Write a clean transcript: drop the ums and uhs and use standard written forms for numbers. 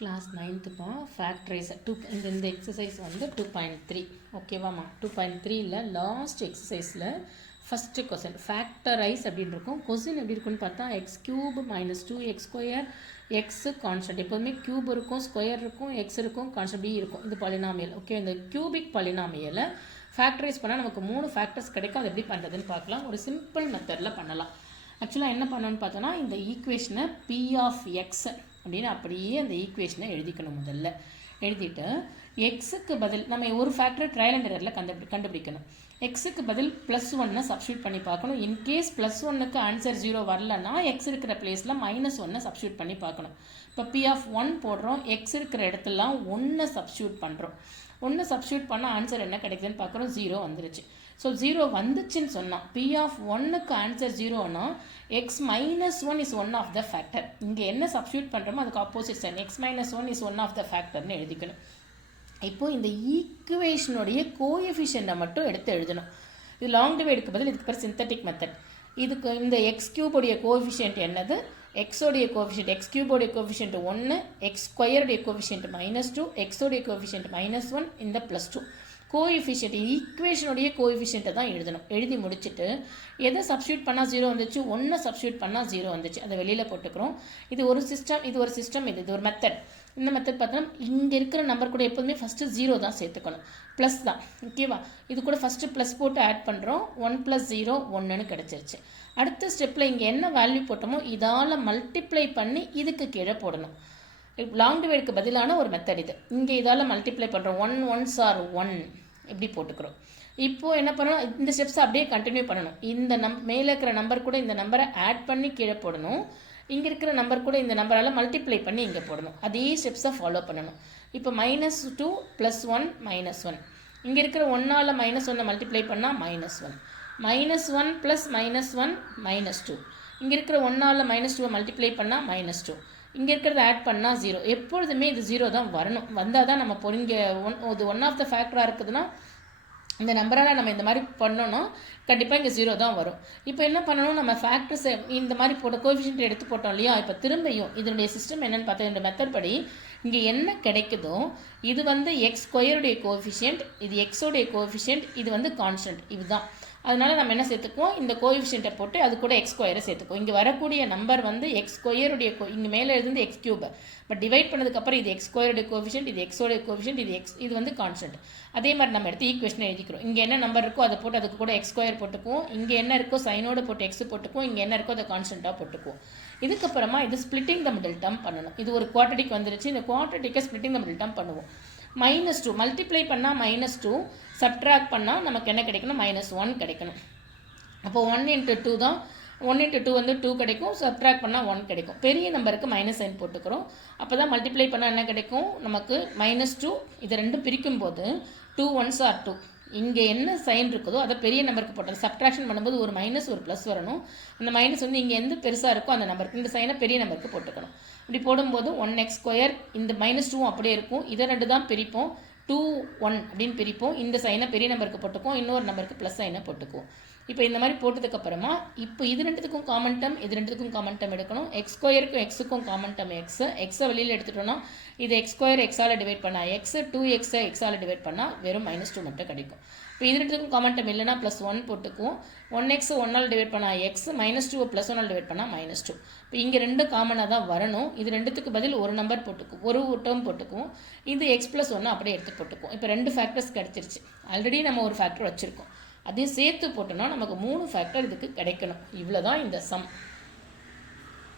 Class 9th factorise இந்த exercise வந்து 2.3 ஓகேவாம்மா 2.3ல last எக்ஸசைஸில் first question factorise அப்படின்னு இருக்கும். கொஸ்டின் எப்படி இருக்குன்னு பார்த்தா X cube minus 2x square x constant. எப்போதுமே கியூப் இருக்கும், ஸ்கொயர் இருக்கும், எக்ஸ் இருக்கும், கான்ஸ்டன்ட் பி இருக்கும். இது பாலினாமியல். ஓகே, இந்த கியூபிக் பாலினாமியலை ஃபேக்டரைஸ் பண்ணால் நமக்கு 3 ஃபேக்டர்ஸ் கிடைக்கும். அது எப்படி பண்ணுறதுன்னு பார்க்கலாம். ஒரு சிம்பிள் மெத்தடில் பண்ணலாம். ஆக்சுவலாக என்ன பண்ணணும்னு பார்த்தோன்னா இந்த ஈக்குவேஷனை பி ஆஃப் எக்ஸ் அப்படின்னு அப்படியே அந்த ஈக்குவேஷனை எழுதிக்கணும். முதல்ல எழுதிட்டு எக்ஸுக்கு பதில் நம்ம ஒரு ஃபேக்டர் ட்ரையல் அண்ட் எரரில் கண்டுபிடிக்கணும். எக்ஸுக்கு பதில் +1 சப்ஸ்டியூட் பண்ணி பார்க்கணும். இன்கேஸ் +1க்கு ஆன்சர் 0 வரலன்னா எக்ஸ் இருக்கிற பிளேஸில் -1 சப்ஸ்டியூட் பண்ணி பார்க்கணும். இப்போ பி ஆஃப் 1 போடுறோம், எக்ஸ் இருக்கிற இடத்துலாம் 1 சப்ஸ்டியூட் பண்ணுறோம். 1 சப்ஸ்டியூட் பண்ணால் ஆன்சர் என்ன கிடைக்குதுன்னு பார்க்குறோம். 0 வந்துருச்சு. ஸோ 0 வந்துச்சுன்னு சொன்னால் பி ஆஃப் 1க்கு ஆன்சர் 0னா x -1 is one of the factor. இங்கே என்ன சப்ஸ்டியூட் பண்ணுறோமோ அதுக்கு opposite sign x -1 is one of the ஃபேக்டர்னு எழுதிக்கணும். இப்போது இந்த ஈக்குவேஷனுடைய கோஎஃபிஷியண்ட்டை மட்டும் எடுத்து எழுதணும். இது லாங் டிவைடுக்கு பதில் இதுக்கு பேர் சிந்தட்டிக் மெத்தட். இதுக்கு இந்த எக்ஸ் கியூபோடைய கோஎஃபிஷியன்ட் என்னது, எக்ஸோடைய கோஎஃபிஷியன்ட் எக்ஸ் கியூபோடைய கோஎஃபிஷியன்ட் 1, எக்ஸ் ஸ்கொயருடைய கோஎஃபிஷியன்ட் -2, எக்ஸோடைய கோஎஃபிஷியன்ட் -1 இந்த +2 கோஎஃபிஷியன்ட் ஈக்குவேஷனுடைய கோஎஃபிஷியன்ட்டை தான் எழுதணும். எழுதி முடிச்சுட்டு எதை சப்ஸ்டியூட் பண்ணால் 0 வந்துச்சு, 1 சப்ஸ்டியூட் பண்ணால் 0 வந்துச்சு. அதை வெளியில் போட்டுக்கிறோம். இது ஒரு சிஸ்டம், இது ஒரு சிஸ்டம், இது ஒரு மெத்தட். இந்த மெத்தட் பார்த்தோன்னா இங்கே இருக்கிற நம்பர் கூட எப்போதுமே ஃபஸ்ட்டு 0 தான் சேர்த்துக்கணும், ப்ளஸ் தான். ஓகேவா, இது கூட ஃபஸ்ட்டு ப்ளஸ் போட்டு ஆட் பண்ணுறோம். 1 + 0 1ன்னு கிடச்சிருச்சு. அடுத்த ஸ்டெப்பில் இங்கே என்ன வேல்யூ போட்டோமோ இதால் மல்டிப்ளை பண்ணி இதுக்கு கீழே போடணும். லாங் டிவைடுக்கு பதிலான ஒரு மெத்தட் இது. இங்கே இதால் மல்டிப்ளை பண்ணுறோம். 1 1s are 1 இப்படி போட்டுக்கிறோம். இப்போது என்ன பண்ணணும், இந்த ஸ்டெப்ஸ் அப்படியே கண்டினியூ பண்ணணும். இந்த மேலே இருக்கிற நம்பர் கூட இந்த நம்பரை ஆட் பண்ணி கீழே போடணும். இங்கே இருக்கிற நம்பர் கூட இந்த நம்பரால் மல்டிப்ளை பண்ணி இங்கே போடணும். அதே ஸ்டெப்ஸை ஃபாலோ பண்ணணும். இப்போ -2 + 1 -1, இங்கே இருக்கிற 1ஆல் -1 மல்டிப்ளை பண்ணால் -1, -1 + -1 -2, இங்கே இருக்கிற 1ஆல் -2 மல்டிப்ளை பண்ணால் -2, இங்கே இருக்கிறத ஆட் பண்ணால் 0. எப்பொழுதுமே இது 0 தான் வரணும். வந்தால் தான் நம்ம இங்கே இது ஒன் ஆஃப் த ஃபேக்டராக இருக்குதுன்னா இந்த நம்பரால் நம்ம இந்த மாதிரி பண்ணோன்னா கண்டிப்பாக இங்கே 0 தான் வரும். இப்போ என்ன பண்ணணும், நம்ம ஃபேக்டர்ஸை இந்த மாதிரி போட்ட கோஎஃபிஷியன்ட் எடுத்து போட்டோம் இல்லையா. இப்போ திரும்பியும் இதனுடைய சிஸ்டம் என்னென்னு பார்த்தா இந்த மெத்தட் படி இங்கே என்ன கிடைக்குதோ இது வந்து எக்ஸ் ஸ்கொயருடைய கோஎஃபிஷியன்ட், இது எக்ஸோடைய கோஎஃபிஷியன்ட், இது வந்து கான்ஸ்டன்ட். இதுதான். அதனால் நம்ம என்ன சேர்த்துக்குவோம், இந்த கோஎஃபிஷியன்ட்டை போட்டு அது கூட எக்ஸ் ஸ்கொயரை சேர்த்துக்குவோம். இங்கே வரக்கூடிய நம்பர் வந்து எக்ஸ் ஸ்கொயருடைய இங்கே மேலே எழுந்து எக்ஸ் கியூப், பட் டிவைட் பண்ணதுக்கப்புறம் இது எக்ஸ் ஸ்கொயருடைய கோஎஃபிஷியன்ட், இது எக்ஸோடைய கோஎஃபிஷியன்ட், இது வந்து கான்ஸ்டன்ட். அதே மாதிரி நம்ம எடுத்து ஈக்குவேஷனை எழுதிக்கிறோம். இங்கே என்ன நம்பர் இருக்கோ அதை போட்டு அதுக்கு கூட எக்ஸ் ஸ்கொயர் போட்டுக்குவோம். இங்கே என்ன இருக்கோ சைனோடு போட்டு எக்ஸ் போட்டுக்குவோம். இங்கே என்ன இருக்கோ அதை கான்ஸ்டன்ட்டாக போட்டுக்குவோம். இதுக்கப்புறமா இது ஸ்பிளிட்டிங் த மிடில் டேர்ம் பண்ணணும். இது ஒரு குவாட்ரடிக் வந்துருச்சு. இந்த குவாட்ரடிக்கை ஸ்பிளிட்டிங் த மிடில் டேர்ம் பண்ணுவோம். -2 மல்டிப்ளை பண்ணால் -2, சப்ட்ராக்ட் பண்ணால் நமக்கு என்ன கிடைக்கணும், -1 கிடைக்கணும். அப்போ 1 × 2 தான். 1 × 2 வந்து 2 கிடைக்கும். சப்ட்ராக்ட் பண்ணால் 1 கிடைக்கும். பெரிய நம்பருக்கு -சைன் போட்டுக்கிறோம். அப்போ தான் மல்டிப்ளை பண்ணால் என்ன கிடைக்கும் நமக்கு, -2. இது ரெண்டும் பிரிக்கும் போது 2 1s are 2. இங்கே என்ன சைன் இருக்குதோ அதை பெரிய நம்பருக்கு போட்டோம். சப்ட்ராக்ஷன் பண்ணும்போது ஒரு மைனஸ் ஒரு ப்ளஸ் வரணும். அந்த மைனஸ் வந்து இங்கே எந்த பெருசாக இருக்கோ அந்த நம்பருக்கு, இந்த சைனை பெரிய நம்பருக்கு போட்டுக்கணும். இப்படி போடும்போது 1x², இந்த -2 அப்படியே இருக்கும். இதை 2 தான் பிரிப்போம். 2 1 அப்படின்னு பிரிப்போம். இந்த சைனை பெரிய நம்பருக்கு போட்டுக்குவோம், இன்னொரு நம்பருக்கு ப்ளஸ் சைனை போட்டுக்குவோம். இப்போ இந்த மாதிரி போட்டதுக்கப்புறமா இப்போ இது ரெண்டுத்துக்கும் காமன் டேர்ம், இது ரெண்டுத்துக்கும் காமன் டேர்ம் எடுக்கணும். x²க்கும் எக்ஸுக்கும் காமன் டேர்ம் எக்ஸை வெளியில் எடுத்துட்டோன்னா இது x² எக்ஸால் டிவைட் பண்ணால் எக்ஸ், 2x எக்ஸால் டிவைட் பண்ணால் வெறும் -2 மட்டும் கிடைக்கும். இப்போ இது ரெண்டுத்துக்கும் காமன் டேர்ம் இல்லைனா +1 போட்டுக்குவோம். 1x 1ஆல் டிவைட் பண்ணால் எக்ஸ், -2 +1ஆல் டிவைட் பண்ணால் -2. இப்போ இங்கே 2 காமனாக தான் வரணும். இது ரெண்டுத்துக்கு பதில் ஒரு நம்பர் போட்டுக்குவோம், ஒரு டேர்ம் போட்டுக்குவோம். இது x + 1 அப்படியே எடுத்து போட்டுக்குவோம். இப்போ 2 ஃபேக்டர்ஸ் கிடச்சிருச்சு. ஆல்ரெடி நம்ம ஒரு ஃபேக்டர் வச்சுருக்கோம், அதையும் சேர்த்து போட்டோன்னா நமக்கு 3 ஃபேக்டர் இதுக்கு கிடைக்கணும். இவ்வளோ தான் இந்த சம்.